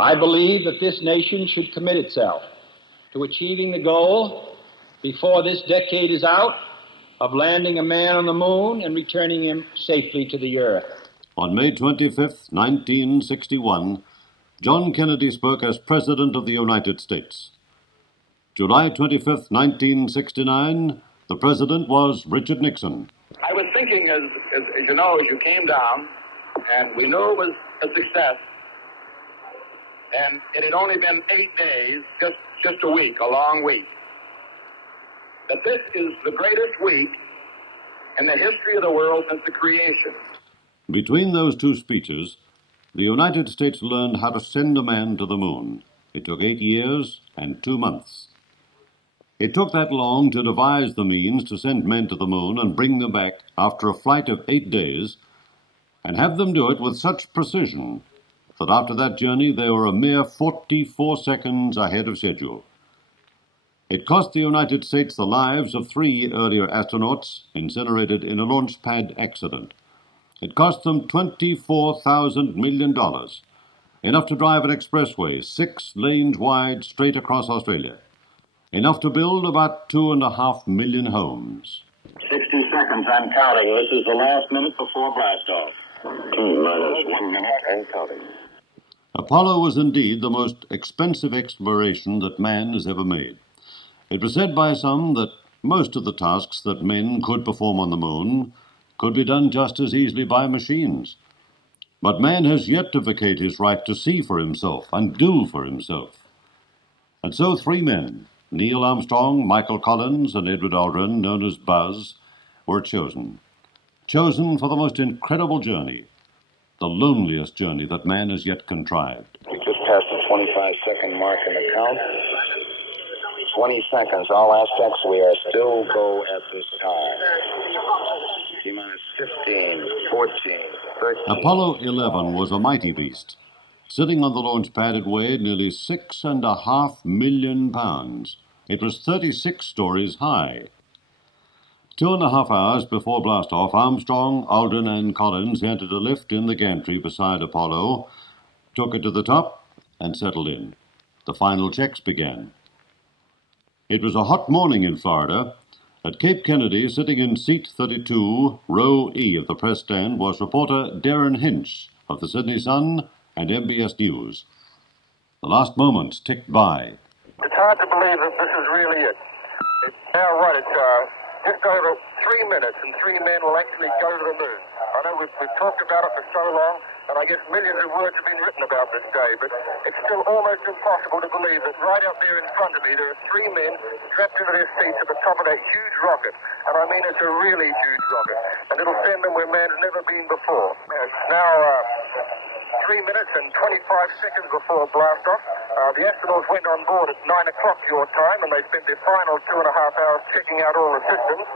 I believe that this nation should commit itself to achieving the goal before this decade is out of landing a man on the moon and returning him safely to the earth. On May 25th, 1961, John Kennedy spoke as President of the United States. July 25th, 1969, the President was Richard Nixon. I was thinking, as you know, as you came down, and we knew it was a success, and it had only been 8 days, just a week, a long week, that this is the greatest week in the history of the world since the creation. Between those two speeches, the United States learned how to send a man to the moon. It took 8 years and 2 months. It took that long to devise the means to send men to the moon and bring them back after a flight of 8 days, and have them do it with such precision that after that journey they were a mere 44 seconds ahead of schedule. It cost the United States the lives of 3 earlier astronauts incinerated in a launch pad accident. It cost them $24,000 million, enough to drive an expressway 6 lanes wide straight across Australia, enough to build about 2.5 million homes. 60 seconds, I'm counting. This is the last minute before blastoff. Minus 1 minute and counting. Apollo was indeed the most expensive exploration that man has ever made. It was said by some that most of the tasks that men could perform on the moon could be done just as easily by machines. But man has yet to vacate his right to see for himself and do for himself. And so 3 men, Neil Armstrong, Michael Collins, and Edward Aldrin, known as Buzz, were chosen. Chosen for the most incredible journey, the loneliest journey that man has yet contrived. We just passed the 25-second mark in the count. 20 seconds, all aspects, we are still go at this time. T-minus 15, 14, 13. Apollo 11 was a mighty beast. Sitting on the launch pad, it weighed nearly 6.5 million pounds. It was 36 stories high. 2.5 hours before blastoff, Armstrong, Aldrin, and Collins entered a lift in the gantry beside Apollo, took it to the top, and settled in. The final checks began. It was a hot morning in Florida. At Cape Kennedy, sitting in seat 32, row E of the press stand, was reporter Darren Hinch of the Sydney Sun and MBS News. The last moments ticked by. It's hard to believe that this is really it. It's now right. It's just over 3 minutes, and 3 men will actually go to the moon. I know we've talked about it for so long, and I guess millions of words have been written about this day, but it's still almost impossible to believe that right up there in front of me there are 3 men strapped into their seats at the top of that huge rocket. And I mean, it's a really huge rocket, and it'll send them where man's never been before. It's now 3 minutes and 25 seconds before blastoff. The astronauts went on board at 9 o'clock your time, and they spent their final 2.5 hours checking out all the systems.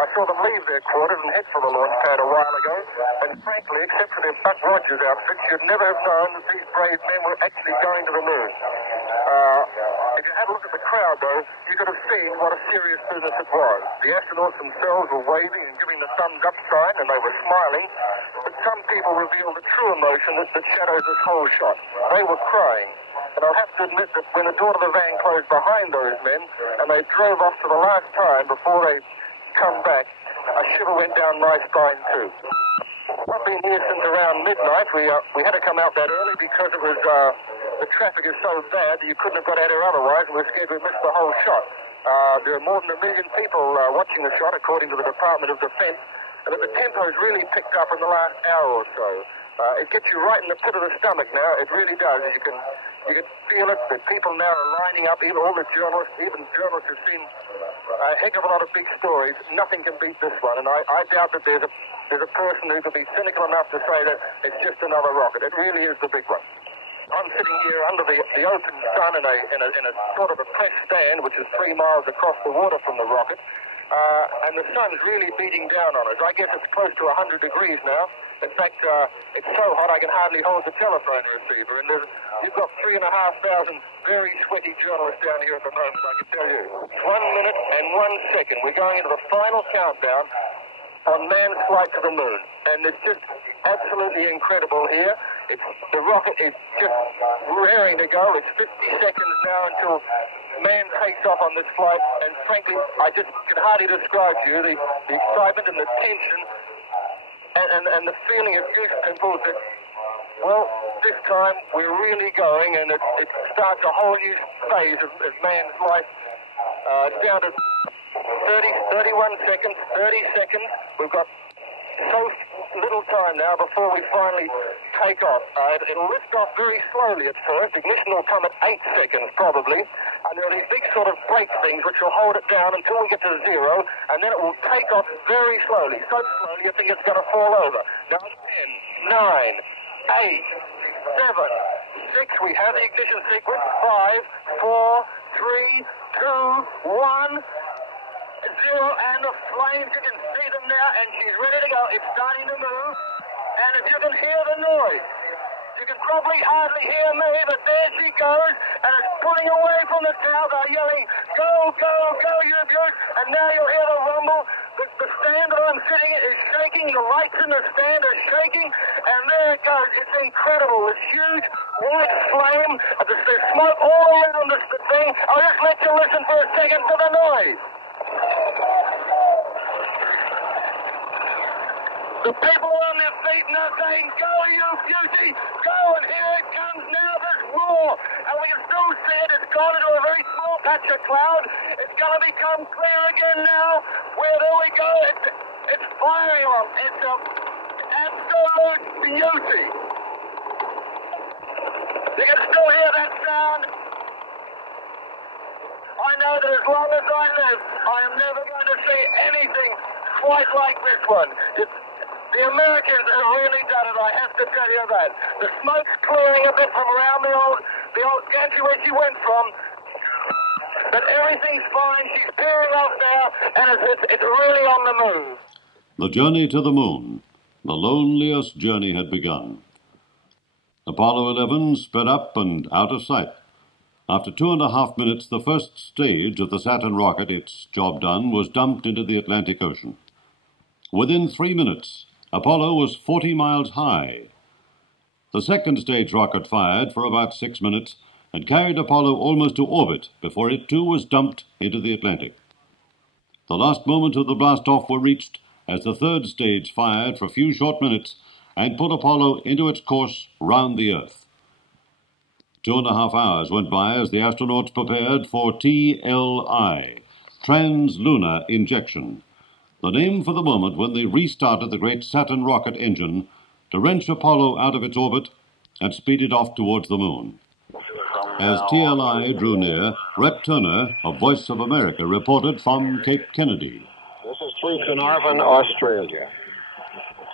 I saw them leave their quarters and head for the launch pad a while ago, and frankly, except for their Buck Rogers outfits, you'd never have known that these brave men were actually going to the moon. If you had a look at the crowd, though, you could have seen what a serious business it was. The astronauts themselves were waving and giving the thumbs up sign, and they were smiling. But some people revealed the true emotion that shadows this whole shot. They were crying. And I'll have to admit that when the door to the van closed behind those men, and they drove off for the last time before they come back, a shiver went down my spine too. I've been here since around midnight. We had to come out that early because it was the traffic is so bad that you couldn't have got out here otherwise, and we were scared we'd miss the whole shot. There are more than 1 million people watching the shot, according to the Department of Defense, and that the tempo's really picked up in the last hour or so. It gets you right in the pit of the stomach now. It really does. You can feel it. The people now are lining up. Even all the journalists, even journalists who've seen a heck of a lot of big stories. Nothing can beat this one. And I doubt that there's a person who could be cynical enough to say that it's just another rocket. It really is the big one. I'm sitting here under the open sun in a sort of a press stand, which is 3 miles across the water from the rocket. And the sun's really beating down on us. I guess it's close to 100 degrees now. In fact, it's so hot I can hardly hold the telephone receiver. And you've got 3,500 very sweaty journalists down here at the moment, I can tell you. 1 minute and 1 second. We're going into the final countdown on man's flight to the moon. And it's just absolutely incredible here. The rocket is just raring to go. It's 50 seconds now until man takes off on this flight, and frankly, I just can hardly describe to you the excitement and the tension and the feeling of youth and bullshit. Well, this time we're really going, and it starts a whole new phase of man's life. It's down to 31 seconds, 30 seconds. We've got so little time now before we finally take off. It'll lift off very slowly at first. Ignition will come at 8 seconds probably, and there are these big sort of brake things which will hold it down until we get to 0, and then it will take off very slowly, so slowly you think it's going to fall over. Now 10, 9, 8, 7, 6, we have the ignition sequence, 5, 4, 3, 2, 1, 0, and the flames, you can see them now, and she's ready to go. It's starting to move, and if you can hear the noise, you can probably hardly hear me, but there she goes, and it's pulling away from the tower. They're yelling, go, go, go, you beaut, and now you'll hear the rumble. The stand that I'm sitting in is shaking, the lights in the stand are shaking, and there it goes. It's incredible, this huge white flame, and there's smoke all around this thing. I'll just let you listen for a second to the noise. The people are on their feet and they're saying, go, you beauty, go, and here it comes now, this roar. And we can still see it. It's gone into a very small patch of cloud. It's going to become clear again now. Where there we go. It's firing off. It's an absolute beauty. You can still hear that sound. I know that as long as I live, I am never going to see anything quite like this one. The Americans have really done it, I have to tell you that. The smoke's clearing a bit from around the old gantry where she went from, but everything's fine. She's peering off now, and it's really on the move. The journey to the moon, the loneliest journey, had begun. Apollo 11 sped up and out of sight. After 2.5 minutes, the first stage of the Saturn rocket, its job done, was dumped into the Atlantic Ocean. Within 3 minutes, Apollo was 40 miles high. The second stage rocket fired for about 6 minutes and carried Apollo almost to orbit before it too was dumped into the Atlantic. The last moments of the blast-off were reached as the third stage fired for a few short minutes and put Apollo into its course round the Earth. 2.5 hours went by as the astronauts prepared for TLI, Trans-Lunar Injection, the name for the moment when they restarted the great Saturn rocket engine to wrench Apollo out of its orbit and speed it off towards the moon. As TLI drew near, Rhett Turner of Voice of America reported from Cape Kennedy. This is through Carnarvon, Australia.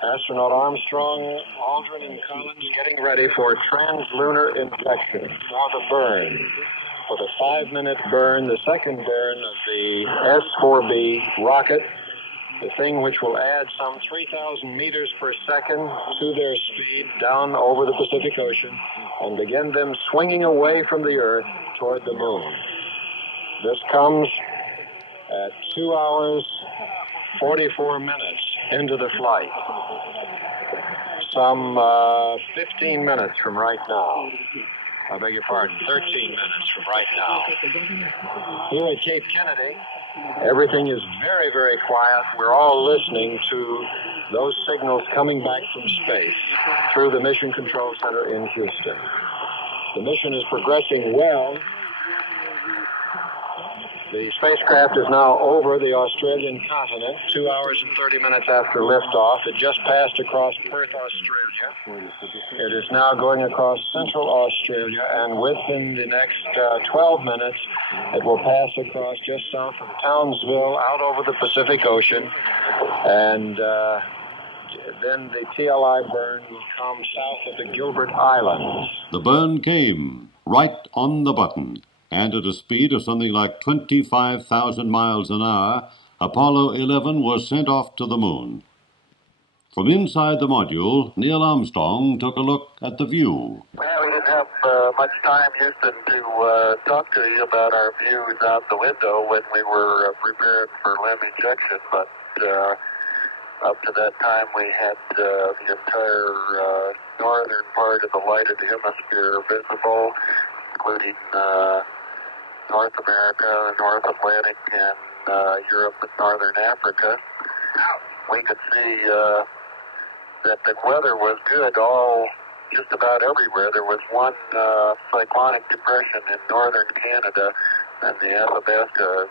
Astronaut Armstrong, Aldrin, and Collins getting ready for trans-lunar injection for the burn. For the 5-minute burn, the second burn of the S-4B rocket, the thing which will add some 3,000 meters per second to their speed down over the Pacific Ocean and begin them swinging away from the Earth toward the moon. This comes at 2 hours, 44 minutes into the flight. Some 15 minutes from right now. I beg your pardon, 13 minutes from right now. Here at Cape Kennedy, everything is very, very quiet. We're all listening to those signals coming back from space through the Mission Control Center in Houston. The mission is progressing well. The spacecraft is now over the Australian continent, 2 hours and 30 minutes after liftoff. It just passed across Perth, Australia. It is now going across central Australia, and within the next 12 minutes, it will pass across just south of Townsville, out over the Pacific Ocean, and then the TLI burn will come south of the Gilbert Islands. The burn came right on the button, and at a speed of something like 25,000 miles an hour, Apollo 11 was sent off to the moon. From inside the module, Neil Armstrong took a look at the view. Well, we didn't have much time, Houston, to talk to you about our views out the window when we were prepared for LEM injection, but Up to that time, we had the entire northern part of the lighted hemisphere visible, including North America, North Atlantic, and Europe and Northern Africa. We could see that the weather was good just about everywhere. There was one cyclonic depression in northern Canada and the Athabasca,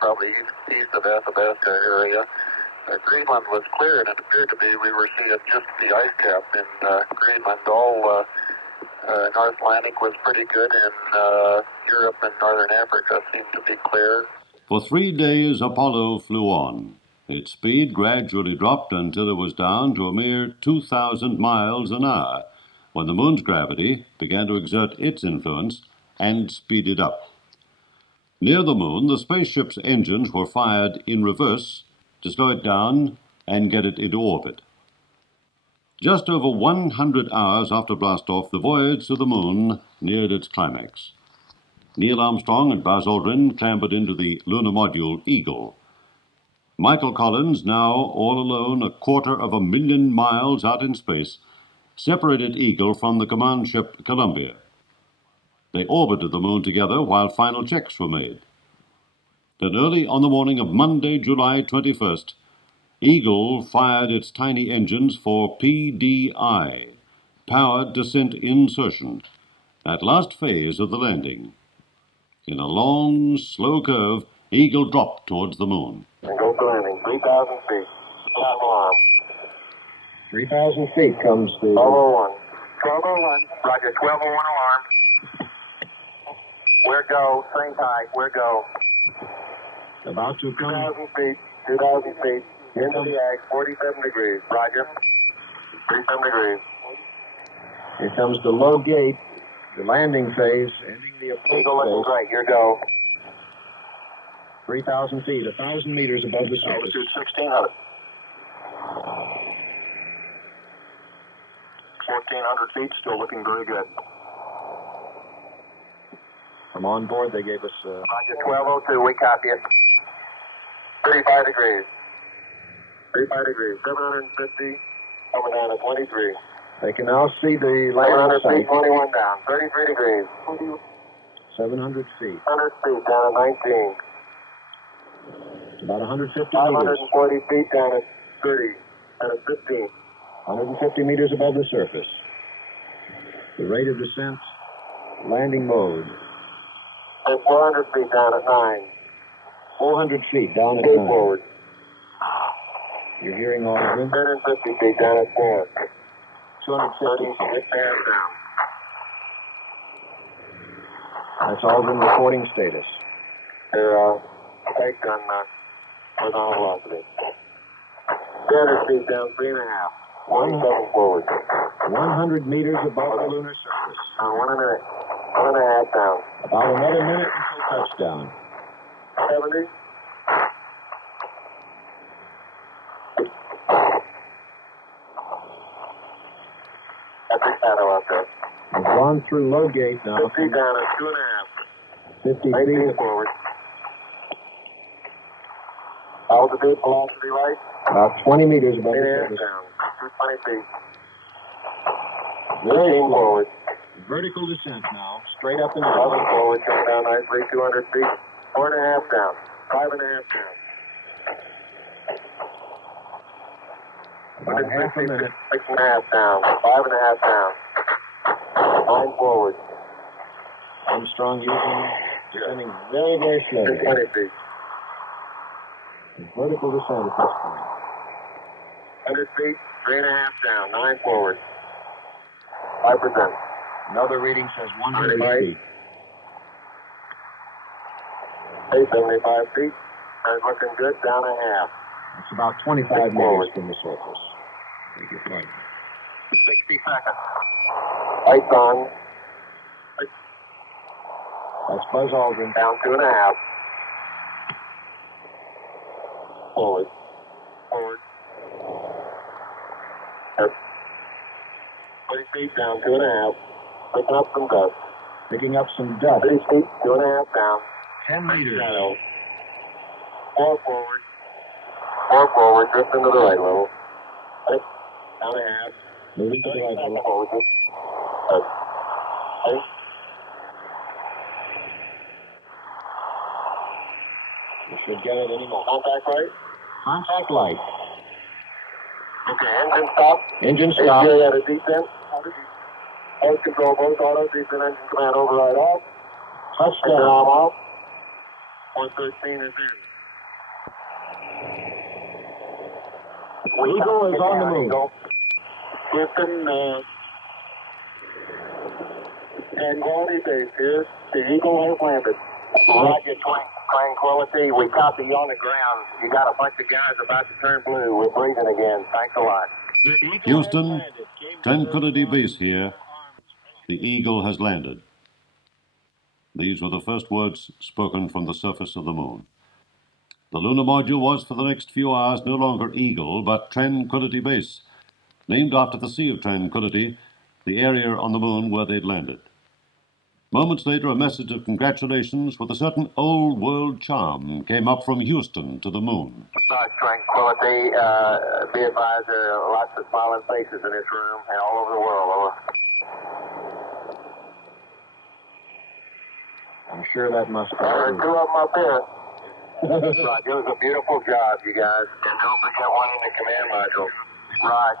probably east of Athabasca area. Greenland was clear, and it appeared to be we were seeing just the ice cap in Greenland. All North Atlantic was pretty good, and Europe and Northern Africa seemed to be clear. For 3 days, Apollo flew on. Its speed gradually dropped until it was down to a mere 2,000 miles an hour, when the moon's gravity began to exert its influence and speed it up. Near the moon, the spaceship's engines were fired in reverse to slow it down and get it into orbit. Just over 100 hours after blastoff, the voyage to the moon neared its climax. Neil Armstrong and Buzz Aldrin clambered into the lunar module Eagle. Michael Collins, now all alone 250,000 miles out in space, separated Eagle from the command ship Columbia. They orbited the moon together while final checks were made. Then early on the morning of Monday, July 21st, Eagle fired its tiny engines for PDI, Powered Descent Insertion, that last phase of the landing. In a long, slow curve, Eagle dropped towards the moon. And go for landing, 3,000 feet. Stop alarm. 3,000 feet comes the... 1201. 1201. Roger, 1201 alarm. Where go? Same height. Where go? About to come... 2,000 feet. 2,000 feet. Into the ag, 47 degrees. Roger. 47 degrees. Here comes the low gate, the landing phase, ending the approach Eagle looking phase. great. Here go. 3,000 feet, 1,000 meters above the surface. Altitude 1,600. 1,400 feet, still looking very good. From on board, they gave us... Roger, 1202, we copy it. 35 degrees. 35 degrees, 750, coming down to 23. They can now see the landing 700 feet, site. 21 down, 33 degrees. 700 feet. 100 feet, down to 19. About 150 meters. 540 feet, down to 30, down to 15. 150 meters above the surface. The rate of descent, landing mode. And 400 feet, down at 9. 400 feet down at Stay 9. forward. You're hearing all of them? 150 feet, down at 4. 250 feet. 36 down. That's all been reporting status. They're pegged on horizontal velocity. 300 feet down, 3.5. 27 forward. 100 meters above the lunar surface. 1.5 down. About another minute until touchdown. 70. That's a shadow out there. We've gone through low gate now. 50 down at 2.5. 50 19 feet. forward. Altitude, velocity right. About 20 meters above the 8.5 surface. down. 220 feet. Very 15 slow. forward. Vertical descent now. Straight up and 11 down. forward, come down nicely, 200 feet. 4.5 down. 5.5 down. About half a minute. 6.5 down. 5.5 down. 9 forward. Armstrong descending very, very slowly. 20 feet. Vertical descent at this point. 100 feet. 3.5 down. 9 forward. 5%. Another reading says 100 Right. feet. 75 feet. That's looking good. Down a half. It's about 25 meters from the surface. Beg your pardon. 60 seconds. Lights on. That's Buzz Aldrin. Down 2.5. Forward. Forward. 30 feet down 2.5. Picking up some dust. Picking up some dust. 30 feet, 2.5 down. 10 meters. Shadow. 4 forward. More forward, just into the right a little. Right. Down a half. Moving to the right a little. Forward, just. Right. You should get it any more. Contact light? Contact light. Okay, engine stop. Engine stop. Here at a descent. Post control, both auto, descent engine command override off. Touchdown. Arm off. 113 is in. Eagle is on the move. Houston, and quality base here. The Eagle has landed. Roger, Tranquility. We copy you on the ground. You got a bunch of guys about to turn blue. We're breathing again. Thanks a lot. Houston, Tranquility Base here. The Eagle has landed. These were the first words spoken from the surface of the moon. The lunar module was for the next few hours no longer Eagle, but Tranquility Base, named after the Sea of Tranquility, the area on the moon where they'd landed. Moments later, a message of congratulations with a certain old world charm came up from Houston to the moon. Tranquility. Be advised there are lots of smiling faces in this room and all over the world. Over. I'm sure that must be. There are two of them up here. Roger, it was a beautiful job, you guys. And don't forget one in the command module. Right.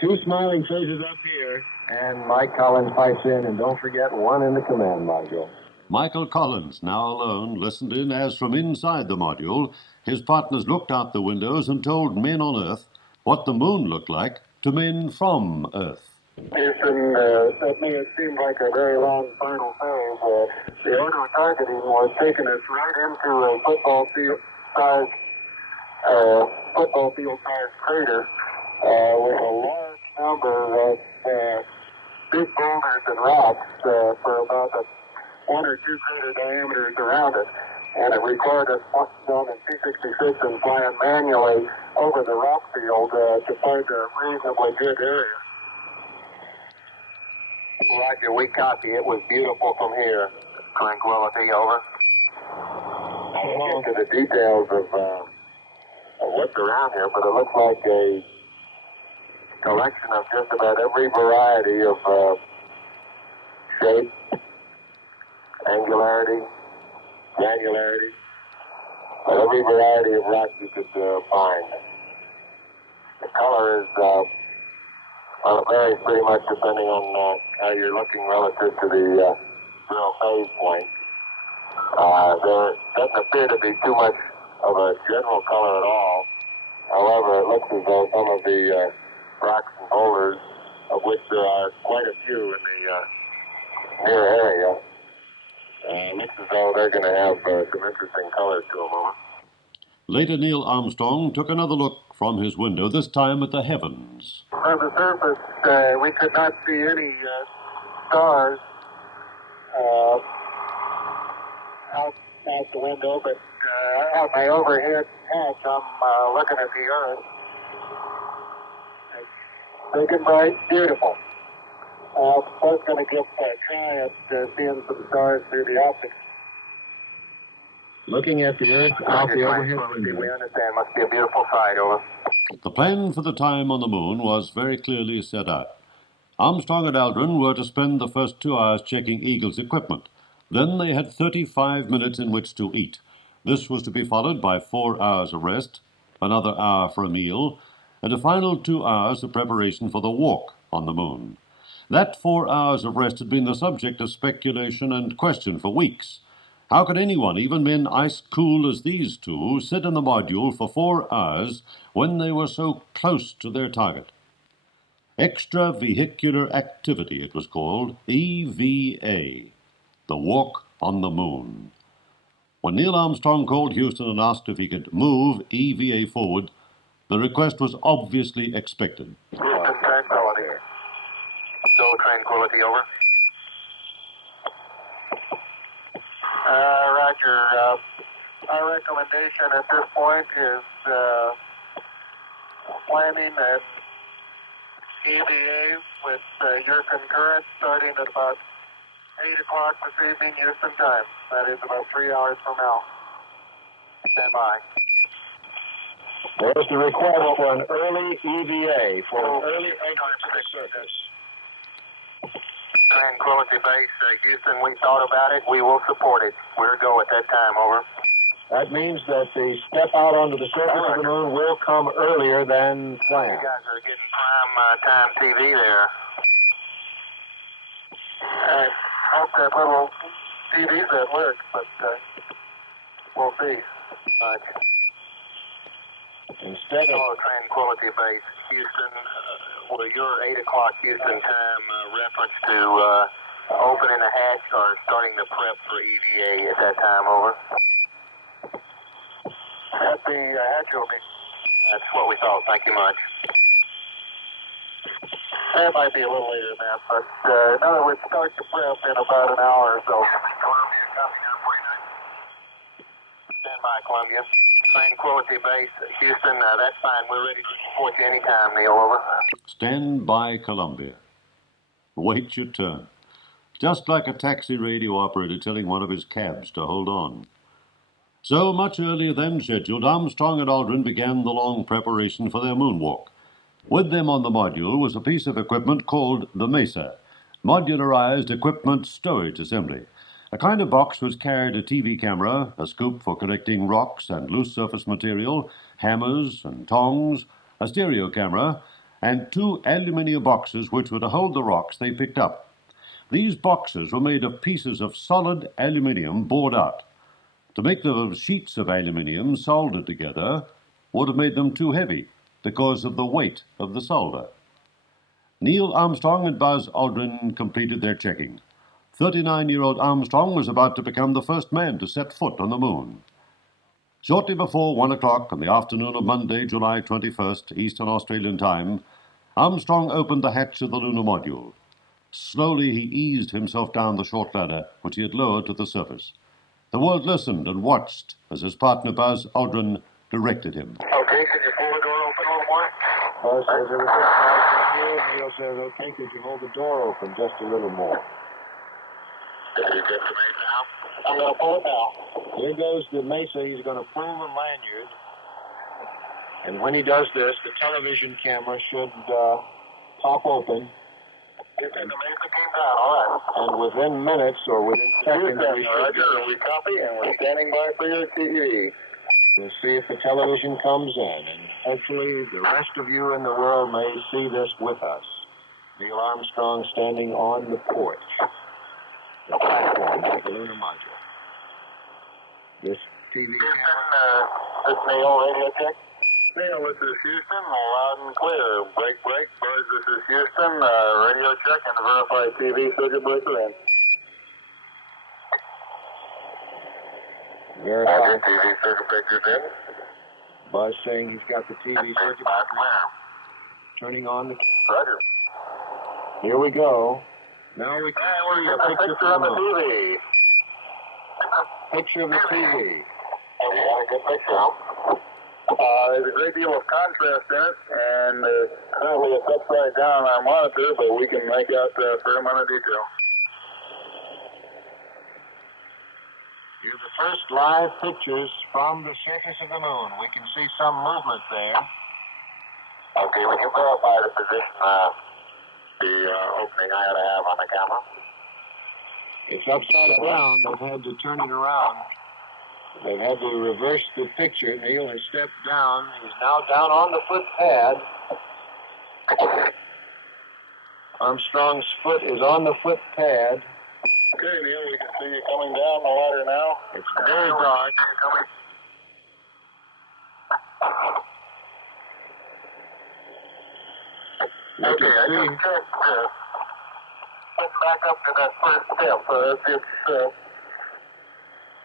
Two smiling faces up here. And Mike Collins pipes in, and don't forget one in the command module. Michael Collins, now alone, listened in as from inside the module, his partners looked out the windows and told men on Earth what the moon looked like to men from Earth. Houston, that may have seemed like a very long final phase. The auto targeting was taking us right into a football field-sized crater with a large number of big boulders and rocks for about 1 or 2 crater diameters around it. And it required us down in T-66 and flying manually over the rock field to find a reasonably good area. Roger, we copy. It was beautiful from here. Tranquility, over. I don't know into the details of what's around here, but it looks like a collection of just about every variety of shape, angularity, granularity, every variety of rock you could find. The color is varies pretty much depending on how you're looking relative to the zero phase point. There doesn't appear to be too much of a general color at all. However, it looks as though some of the rocks and boulders, of which there are quite a few in the near area, looks as though they're going to have some interesting colors to them. Later, Neil Armstrong took another look from his window, this time at the heavens. On the surface, we could not see any stars out the window, but out my overhead hatch, I'm looking at the Earth. It's big and bright, beautiful. I was going to give a try at seeing some stars through the optics. Looking at the Earth out the overhead window. We understand. Must be a beautiful sight, over. The plan for the time on the moon was very clearly set out. Armstrong and Aldrin were to spend the first 2 hours checking Eagle's equipment. Then they had 35 minutes in which to eat. This was to be followed by 4 hours of rest, another hour for a meal, and a final 2 hours of preparation for the walk on the moon. That 4 hours of rest had been the subject of speculation and question for weeks. How could anyone, even men ice cool as these two, sit in the module for 4 hours when they were so close to their target? Extravehicular activity, it was called, EVA, the walk on the moon. When Neil Armstrong called Houston and asked if he could move EVA forward, the request was obviously expected. Houston, Tranquility. So, Tranquility, over. Roger. Our recommendation at this point is planning an EVA with your concurrence starting at about 8 o'clock this evening Houston time. That is about 3 hours from now. Stand by. There's the request for an early EVA, for an early exit to the surface. Tranquility Base, Houston, we thought about it. We will support it. We're go at that time, over. That means that the step out onto the surface of the moon will come earlier than planned. You guys are getting prime time TV there. I hope that little TV's at work, but we'll see. Instead of Tranquility Base, Houston, well, your 8 o'clock Houston time reference to opening the hatch or starting the prep for EVA at that time, over. At the hatch will be. That's what we thought. Thank you much. That might be a little later than that, but in other words, start the prep in about an hour or so. Columbia, copy now, 49. Stand by, Columbia. Tranquility Base, Houston, that's fine. We're ready to support you anytime, Neil, over. Stand by, Columbia. Wait your turn. Just like a taxi radio operator telling one of his cabs to hold on. So much earlier than scheduled, Armstrong and Aldrin began the long preparation for their moonwalk. With them on the module was a piece of equipment called the Mesa, modularized equipment storage assembly. A kind of box which carried a TV camera, a scoop for collecting rocks and loose surface material, hammers and tongs, a stereo camera, and 2 aluminium boxes which were to hold the rocks they picked up. These boxes were made of pieces of solid aluminium bored out. To make the sheets of aluminium soldered together would have made them too heavy because of the weight of the solder. Neil Armstrong and Buzz Aldrin completed their checking. 39-year-old Armstrong was about to become the first man to set foot on the moon. Shortly before 1 o'clock on the afternoon of Monday, July 21st, Eastern Australian time, Armstrong opened the hatch of the lunar module. Slowly he eased himself down the short ladder, which he had lowered to the surface. The world listened and watched as his partner Buzz Aldrin directed him. Okay, could you pull the door open a little more? Buzz says everything's right here. Neil says, okay, could you hold the door open just a little more? Did you get the Mesa now? I'm going to pull it now. Here goes the Mesa. He's going to pull the lanyard. And when he does this, the television camera should pop open. The Mesa came down, all right. And within minutes or within seconds, we copy, and we're standing by for your TV. We'll see if the television comes in, and hopefully the rest of you in the world may see this with us. Neil Armstrong standing on the porch, the platform of the lunar module. This TV camera. This Neil, radio check. Neil, this is Houston, loud and clear. Break. Buzz, this is Houston, radio check and verify TV circuit breaker in. Verify. TV circuit breaker's in. Buzz saying he's got the TV circuit breaker. Turning on the camera. Roger. Here we go. Now we can see a picture on from the TV. Picture of the TV. You got a good picture, huh? There's a great deal of contrast in it, and currently it's upside down on our monitor, but we can make out a fair amount of detail. Here's the first live pictures from the surface of the moon. We can see some movement there. Okay, when you verify the position, the opening I ought to have on the camera. It's upside down. They've had to turn it around. They've had to reverse the picture. Neil has stepped down. He's now down on the foot pad. Armstrong's foot is on the foot pad. Okay, Neil, we can see you coming down the ladder now. It's very dark. Okay, I just checked getting back up to that first step.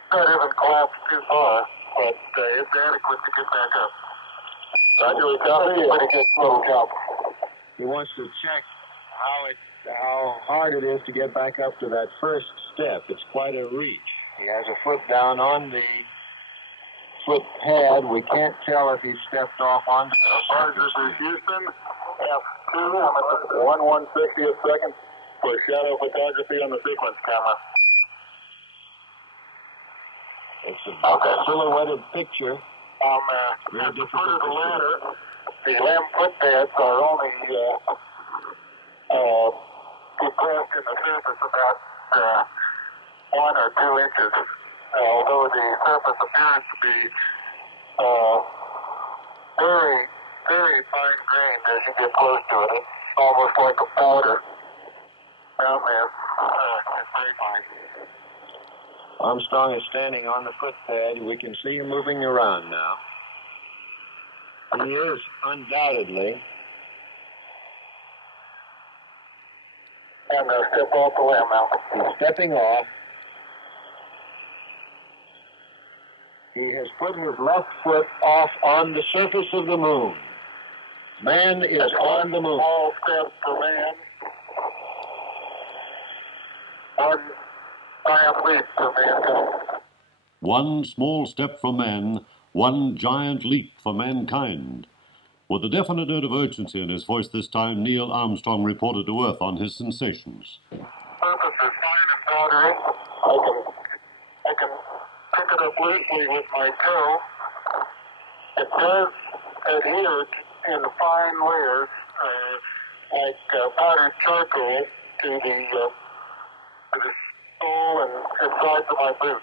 It's not even collapsed too far, but it's adequate to get back up. Roger, we copy. Pretty good slow jump. He wants to check how hard it is to get back up to that first step. It's quite a reach. He has a foot down on the foot pad. We can't tell if he stepped off onto the surface. This is Houston, F2. I'm at the 1/160th second for shadow photography on the sequence camera. It's a silhouetted picture. Very At the foot difficult of the to see. ladder, the limb footpads are only depressed in the surface about 1 or 2 inches, although the surface appears to be very, very fine grained as you get close to it. It's almost like a powder down there. It's very fine. Armstrong is standing on the footpad. We can see him moving around now. He is undoubtedly And step off the limb now. he's stepping off. He has put his left foot off on the surface of the moon. Man is on the moon. Small step for man. One giant leap for mankind. One small step for man, one giant leap for mankind. With a definite note of urgency in his voice this time, Neil Armstrong reported to Earth on his sensations. Surface is fine and powdery. I can pick it up loosely with my toe. It does adhere in fine layers, like powdered charcoal, to the sole and insides of my boot.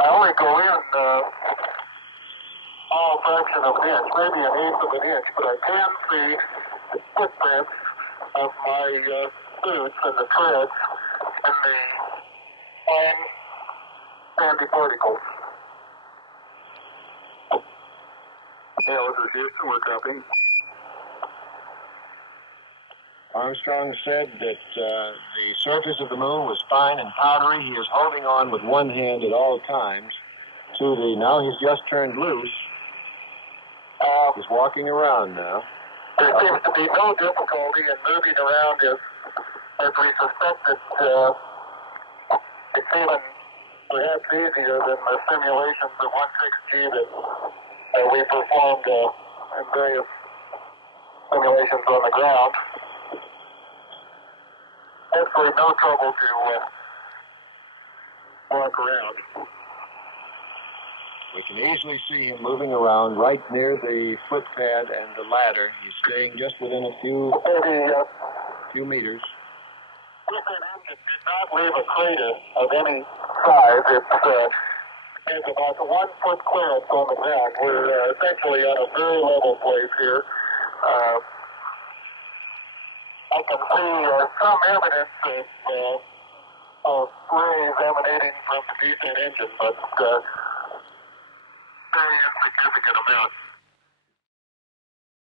I only go in all fraction of an inch, maybe an eighth of an inch, but I can see the footprints of my boots and the treads and the fine sandy particles. Yeah, this is Houston. We're copying. Armstrong said that the surface of the moon was fine and powdery. He is holding on with one hand at all times to the, now he's just turned loose. He's walking around now. There seems to be no difficulty in moving around as we suspected. It's even perhaps easier than the simulations of 1/6G that we performed in various simulations on the ground. Absolutely no trouble to walk around. We can easily see him moving around right near the footpad and the ladder. He's staying just within a few meters. This engine did not leave a crater of any size. It's about 1 foot clearance on the ground. We're essentially on a very level place here. I can see some evidence of rays emanating from the decent engine, but very insignificant amount.